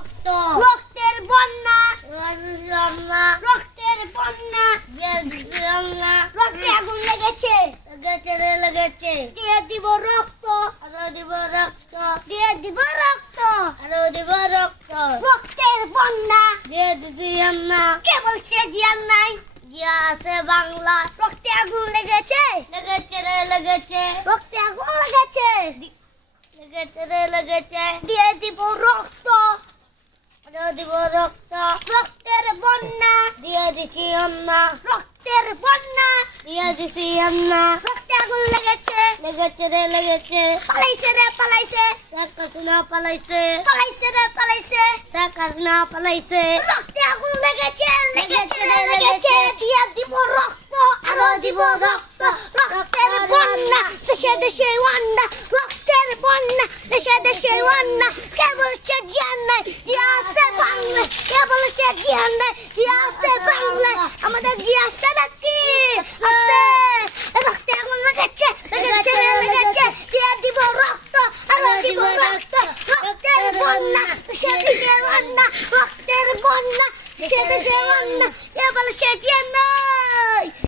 রক্ত রক্তের বন্যা রক্তের বন্যা রক্তে আগুন লেগেছে লেগেছে দিয়ে দিব রক্ত দিয়ে দিব রক্ত রক্তের বন্যা দিয়ে দিছি আমরা কে বলছে জিয়ান নাই জিয়া আছে বাংলা রক্তে আগুন লেগেছে রক্তে আগুন লেগেছে দিয়ে দিব রক্ত রক্তের বন্যা দিয়ে দিছি আমরা রক্তের বন্যা দিয়ে দিছি আমরা রক্তে আগুন লেগেছে পালাইছে রে পালাইছে পালাইছে রে পালাইছে পালাইছে রক্তে আগুন লেগেছে দিয়ে দিব রক্ত আরো দিব রক্ত রক্তের বন্যা দেশে দেশে ওয়ান্ডা রক্তের বন্যা দেশে দেশে ওয়ান্ডা কে বলছে জিয়ান নাই জিয়া আছে বাংলা কে বলছে জিয়ান নাই জিয়া আছে বাংলা আমাদের জিয়া আছে নাকি আছে রক্তে আগুন লেগেছে দিয়ে দিব রক্ত আরো দিব রক্ত রক্তের বন্যা দেশে দেশে ওয়ান্ডা রক্তের বন্যা দেশে দেশে ওয়ান্ডা কে বলছে জিয়ান নাই